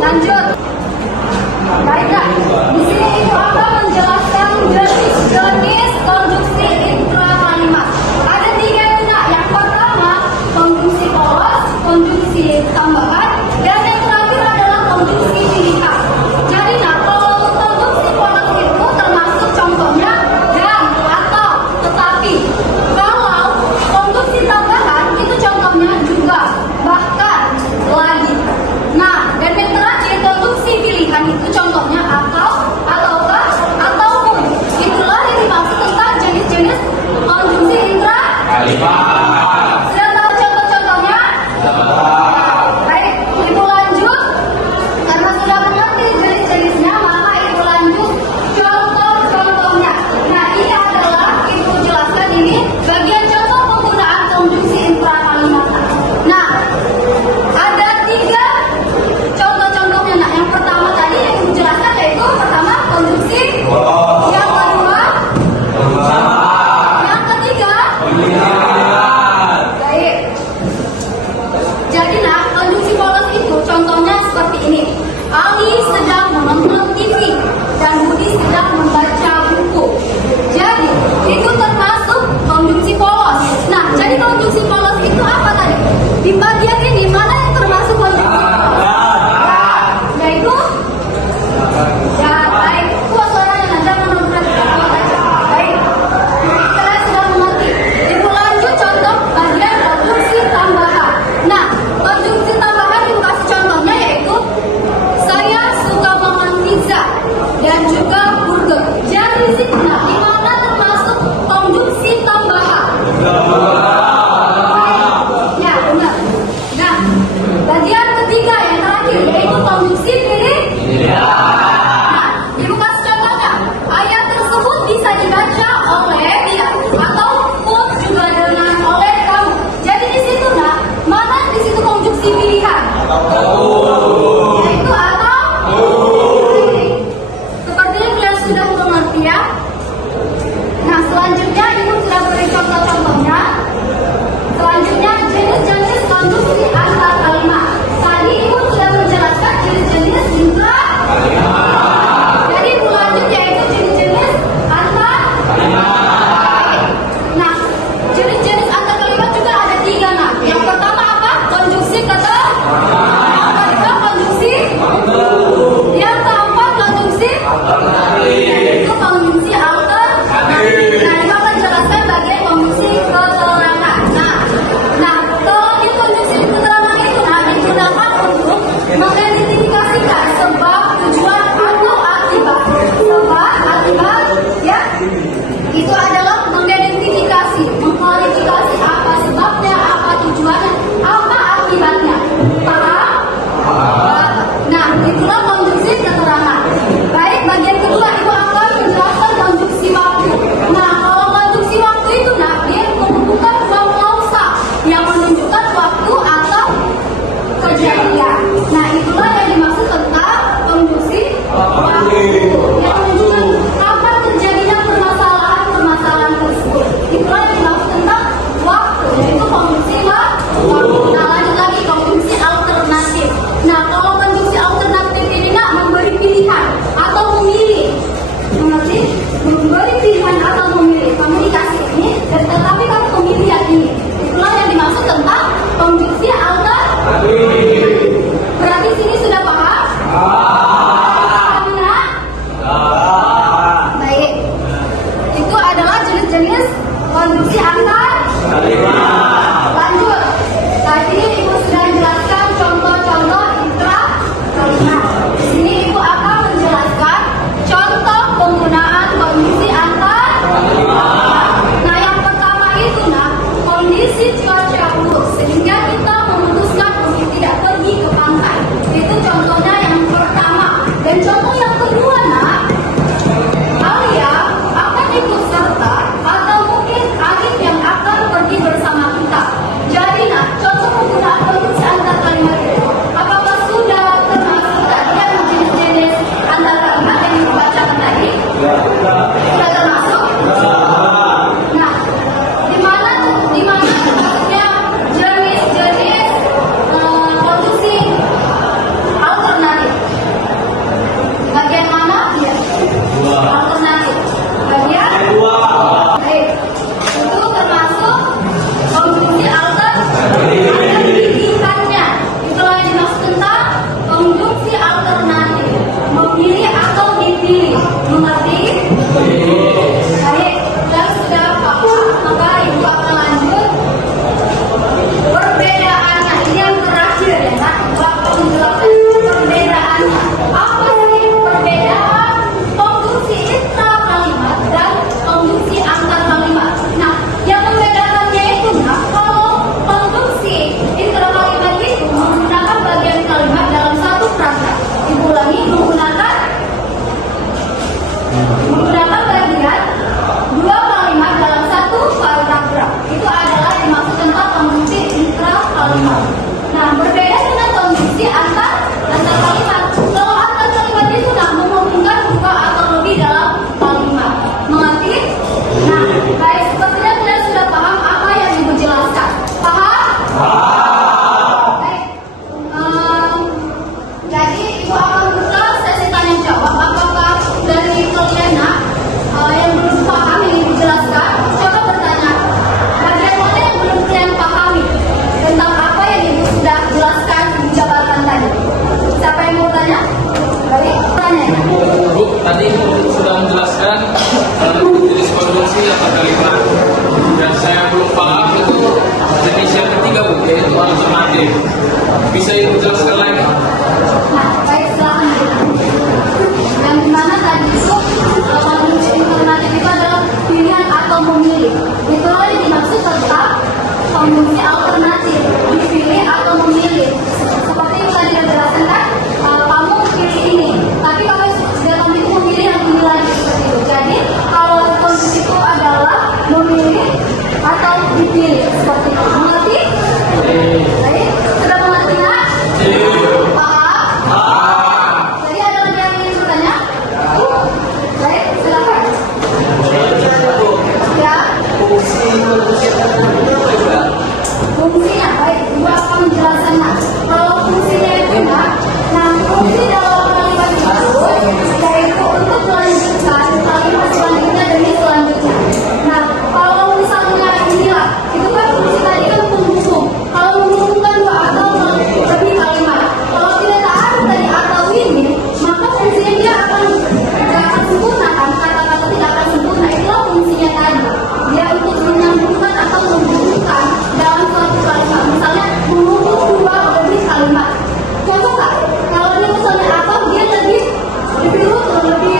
Lanjut. Baiklah. Di sini contoh yang kedua, nak, Alia akan ikut serta atau mungkin Alif yang akan pergi bersama kita. Jadi, nak, contoh penggunaan konjungsi antar kalimat itu, apakah sudah termasuk tadi yang jenis-jenis antar kalimat yang dibacakan tadi? Sudah termasuk? Nah, di mana maksudnya jenis-jenis konjungsi alternatif? Bagian mana? Ya. Alternatif. Bagian baik. Itu termasuk konjungsi alternatifnya. Itulah yang dimaksud tentang konjungsi alternatif. Memilih atau dipilih. Mengerti? Baik. Dan sudah paham, maka ibu akan lanjut perbedaannya. Ini yang terakhir ya, nak. Ibu akan menjelaskan perbedaannya. Apa sih perbedaan konjungsi intra kalimat dan konjungsi antar kalimat? Nah, yang membedakannya itu, nah, kalau konjungsi intra kalimat itu menggunakan bagian kalimat dalam satu paragraf. Ibu ulangi, menggunakan bagian dua kalimat dalam satu paragraf. Itu adalah dimaksud tentang konjungsi intra kalimat. Nah, berbeda dengan konjungsi antar kalimat. Kalau antar kalimat itu sudah menghubungkan dua atau lebih dalam kalimat. Mengerti? Nah, baik, sepertinya kalian sudah paham apa yang ibu jelaskan. Paham? Baik. Jadi ibu akan buka sesi tanya jawab. Apakah dari kalian, nak, yang belum paham yang ibu jelaskan, coba bertanya. Bagian mana yang belum kalian pahami tentang apa yang ibu sudah jelaskan di jawaban tadi? Siapa yang mau tanya? Baik, tanya. Bu, tadi sudah menjelaskan jenis konjungsi antar kalimat, dan saya belum paham itu jenis yang ketiga, Bu, yaitu alternatif. Bisa ibu jelaskan lagi? Nah, baik, silakan. Yang dimana tadi itu konjungsi alternatif itu adalah pilihan atau memilih. Itulah yang dimaksud tentang konjungsi alternatif, dipilih atau memilih. Seperti yang tadi saya jelaskan kan, kamu pilih ini, tapi kamu itu memilih yang ini lagi seperti itu. Jadi kalau konjungsi itu adalah memilih atau dipilih seperti itu. Mengerti? Baik, sudah mengerti, nak? Paham? Jadi ada lagi yang ingin bertanya? Baik, silakan. Ya. Fungsinya, baik, ibu akan menjelaskan, nak. Kalau fungsinya itu, nak, nah, fungsi dalam kalimat itu yaitu untuk melanjutkan kalimat selanjutnya demi selanjutnya. Nah, kalau misalnya inilah, itu kan fungsi tadi kan menghubung. Kalau menghubungkan dua atau lebih kalimat, kalau tidak ada tadi atau ini, maka fungsinya dia tidak akan sempurna kan? Kata-kata tidak akan sempurna. Itulah fungsinya tadi. Dia untuk menyambungkan atau menghubungkan dalam suatu kalimat. Misalnya menghubung dua lebih kalimat. Contoh nggak? Kalau dia misalnya atau dia lebih lebih